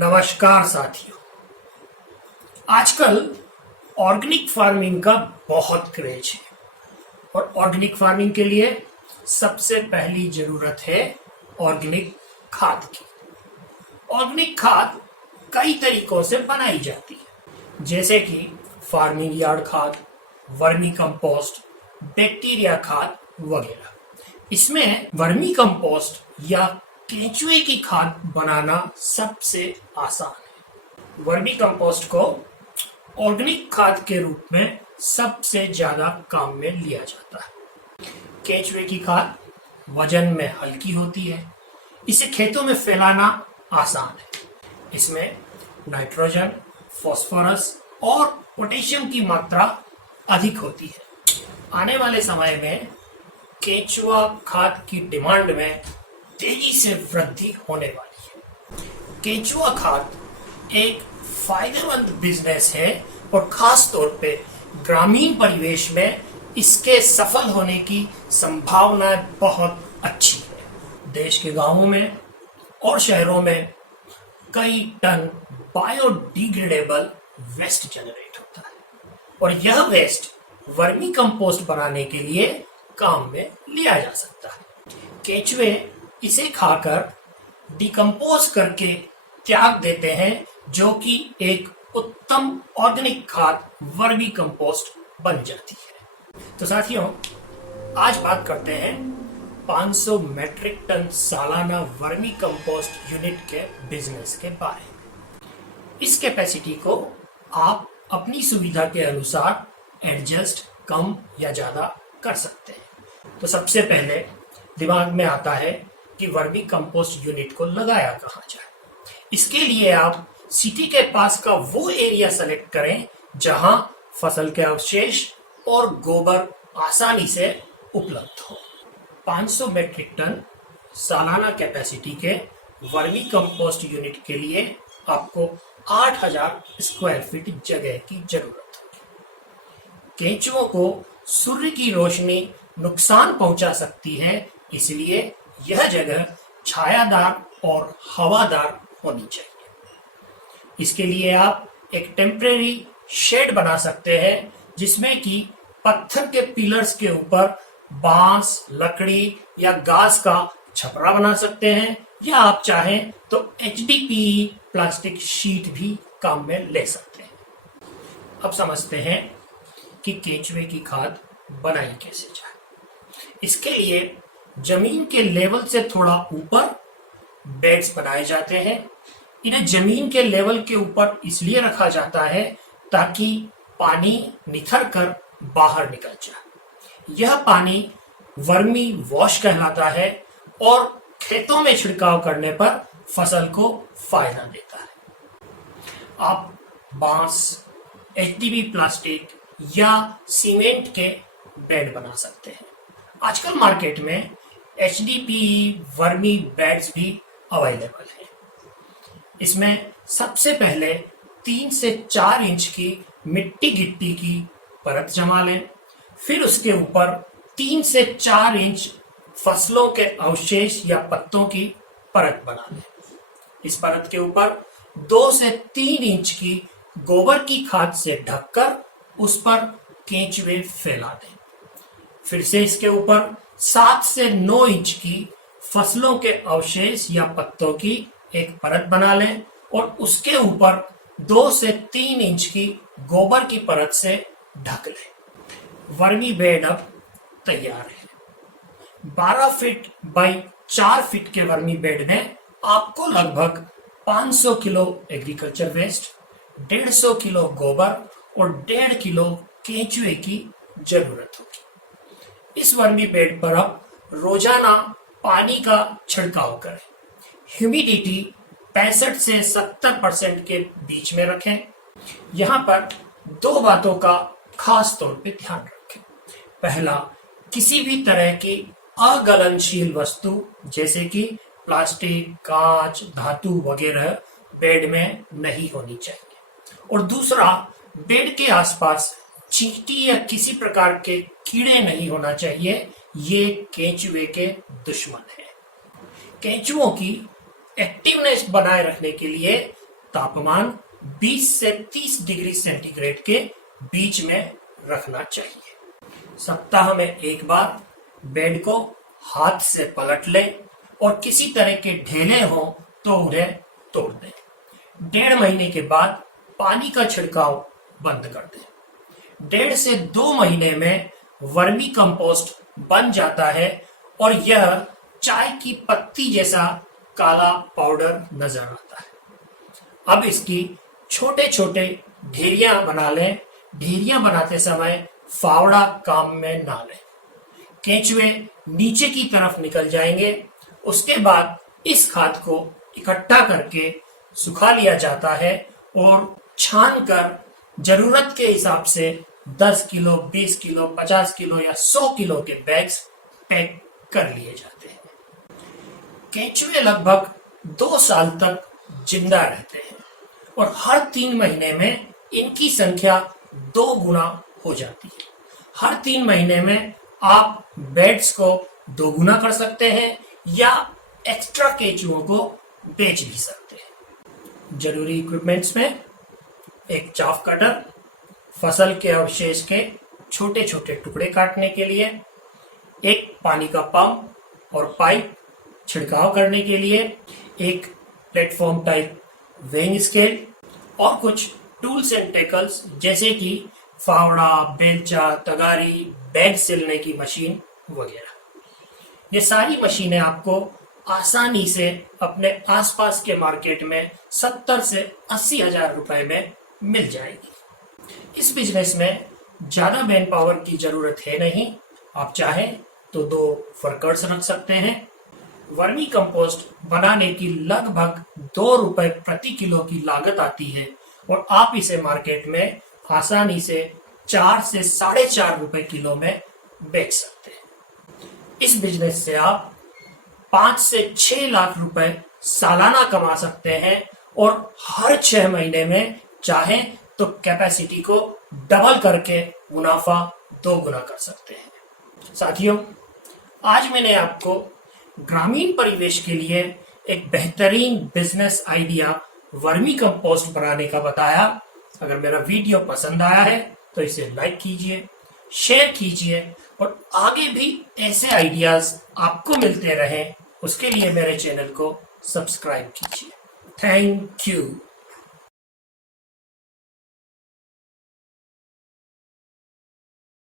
नमस्कार साथियों। आजकल ऑर्गेनिक फार्मिंग का बहुत क्रेज है और ऑर्गेनिक फार्मिंग के लिए सबसे पहली जरूरत है ऑर्गेनिक खाद की। ऑर्गेनिक खाद कई तरीकों से बनाई जाती है, जैसे कि फार्मिंग यार्ड खाद, वर्मी कंपोस्ट, बैक्टीरिया खाद वगैरह। इसमें वर्मी कंपोस्ट या केंचुए की खाद बनाना सबसे आसान है। वर्मी कंपोस्ट को ऑर्गेनिक खाद के रूप में सबसे ज्यादा काम में लिया जाता है। केंचुए की खाद वजन में हल्की होती है, इसे खेतों में फैलाना आसान है। इसमें नाइट्रोजन, फास्फोरस और पोटेशियम की मात्रा अधिक होती है। आने वाले समय में केंचुआ खाद की डिमांड में तेजी से वृद्धि होने वाली है। केंचुआ खाद एक फायदेमंद बिजनेस है और खास तौर पे ग्रामीण परिवेश में इसके सफल होने की संभावना बहुत अच्छी है। देश के गांवों में और शहरों में कई टन बायोडिग्रेडेबल वेस्ट जनरेट होता है और यह वेस्ट वर्मी कंपोस्ट बनाने के लिए काम में लिया जा सकता है। केंचुए इसे खाकर डिकम्पोज करके त्याग देते हैं, जो कि एक उत्तम ऑर्गेनिक खाद वर्मी कंपोस्ट बन जाती है। तो साथियों, आज बात करते हैं 500 मैट्रिक टन सालाना वर्मी कंपोस्ट यूनिट के बिजनेस के बारे में। इस कैपेसिटी को आप अपनी सुविधा के अनुसार एडजस्ट कम या ज्यादा कर सकते हैं। तो सबसे पहले दिमाग में आता है कि वर्मी कंपोस्ट यूनिट को लगाया कहाँ जाए। इसके लिए आप सिटी के पास का वो एरिया सेलेक्ट करें जहां फसल के अवशेष और गोबर आसानी से उपलब्ध हो। 500 मैट्रिक टन सालाना कैपेसिटी के वर्मी कंपोस्ट यूनिट के लिए आपको 8000 स्क्वायर फीट जगह की जरूरत होगी। केंचुओं को सूर्य की रोशनी नुकसान पहुंचा सकती है, इसलिए यह जगह छायादार और हवादार होनी चाहिए। इसके लिए आप एक टेम्परेरी शेड बना सकते हैं, जिसमें कि पत्थर के पिलर्स के ऊपर बांस, लकड़ी या घास का छपरा बना सकते हैं, या आप चाहें तो HDPE प्लास्टिक शीट भी काम में ले सकते हैं। अब समझते हैं कि केंचुए की खाद बनाई कैसे जाए। इसके लिए जमीन के लेवल से थोड़ा ऊपर बेड्स बनाए जाते हैं। इन्हें जमीन के लेवल के ऊपर इसलिए रखा जाता है ताकि पानी निखर कर बाहर निकल जाए। यह पानी वर्मी वॉश कहलाता है और खेतों में छिड़काव करने पर फसल को फायदा देता है। आप बांस, HDPE प्लास्टिक या सीमेंट के बेड बना सकते हैं। आजकल मार्केट में HDPE वर्मी बेड्स भी अवेलेबल है। इसमें सबसे पहले 3 से 4 इंच की मिट्टी गिट्टी की परत जमा लें। फिर उसके ऊपर 3 से 4 इंच फसलों के अवशेष या पत्तों की परत बना लें। इस परत के ऊपर 2 से 3 इंच की गोबर की खाद से ढककर उस पर केंचुए फैला दें। फिर से इसके ऊपर 7 से 9 इंच की फसलों के अवशेष या पत्तों की एक परत बना लें और उसके ऊपर 2 से 3 इंच की गोबर की परत से ढक लें। वर्मी बेड अब तैयार है। 12 फीट बाई 4 फीट के वर्मी बेड में आपको लगभग 500 किलो एग्रीकल्चर वेस्ट, 150 किलो गोबर और 1.5 किलो केंचुए की जरूरत होगी। इस वर्मी बेड पर आप रोजाना पानी का छिड़काव करें। ह्यूमिडिटी 65 से 70% के बीच में रखें। यहाँ पर 2 बातों का खास तौर पे ध्यान रखें। पहला, किसी भी तरह की अगलनशील वस्तु जैसे कि प्लास्टिक, कांच, धातु वगैरह बेड में नहीं होनी चाहिए। और दूसरा, बेड के आसपास चींटी या किसी प्रकार के कीड़े नहीं होना चाहिए। ये केंचुए के दुश्मन है। केंचुओं की एक्टिवनेस बनाए रखने के लिए तापमान 20 से 30 डिग्री सेंटीग्रेड के बीच में रखना चाहिए। सप्ताह में एक बार बेड को हाथ से पलट लें और किसी तरह के ढेले हों तो उन्हें तोड़ दें। 1.5 महीने के बाद पानी का छिड़काव बंद कर दें। 1.5 से 2 महीने में वर्मी कंपोस्ट बन जाता है और यह चाय की पत्ती जैसा काला पाउडर नजर आता है। अब इसकी छोटे छोटे ढेरियां बना लें। ढेरियां बनाते समय फावड़ा काम में ना लें, केंचुए नीचे की तरफ निकल जाएंगे। उसके बाद इस खाद को इकट्ठा करके सुखा लिया जाता है और छान कर जरूरत के हिसाब से 10 किलो, 20 किलो, 50 किलो या 100 किलो के बैग्स पैक कर लिए जाते हैं। केंचुए लगभग 2 साल तक जिंदा रहते हैं और हर 3 महीने में इनकी संख्या 2 गुना हो जाती है। हर 3 महीने में आप बेड्स को 2 गुना कर सकते हैं या एक्स्ट्रा केंचुओं को बेच भी सकते हैं। जरूरी इक्विपमेंट्स में एक चाफ कटर, फसल के अवशेष के छोटे छोटे टुकड़े काटने के लिए, एक पानी का पंप और पाइप छिड़काव करने के लिए, एक प्लेटफॉर्म टाइप वेइंग स्केल और कुछ टूल्स एंड टेकल्स जैसे कि फावड़ा, बेलचा, तगारी, बैग सिलने की मशीन वगैरह। ये सारी मशीनें आपको आसानी से अपने आसपास के मार्केट में 70 से 80 हजार रुपए में मिल जाएगी। इस बिजनेस में ज्यादा मैन पावर की जरूरत है नहीं। आप चाहें तो 2 वर्कर्स रख सकते हैं। वर्मी कंपोस्ट बनाने की लगभग 2 रुपए प्रति किलो की लागत आती है और आप इसे मार्केट में आसानी से 4 से 4.5 रुपए किलो में बेच सकते हैं। इस बिजनेस से आप 5 से 6 लाख रुपए सालाना कमा सकते हैं और हर 6 महीने में चाहें तो कैपेसिटी को डबल करके मुनाफा 2 गुना कर सकते हैं। साथियों, आज मैंने आपको ग्रामीण परिवेश के लिए एक बेहतरीन बिजनेस आइडिया वर्मी कंपोस्ट बनाने का बताया। अगर मेरा वीडियो पसंद आया है तो इसे लाइक कीजिए, शेयर कीजिए और आगे भी ऐसे आइडियाज आपको मिलते रहें उसके लिए मेरे चैनल को सब्सक्राइब कीजिए। Thank you.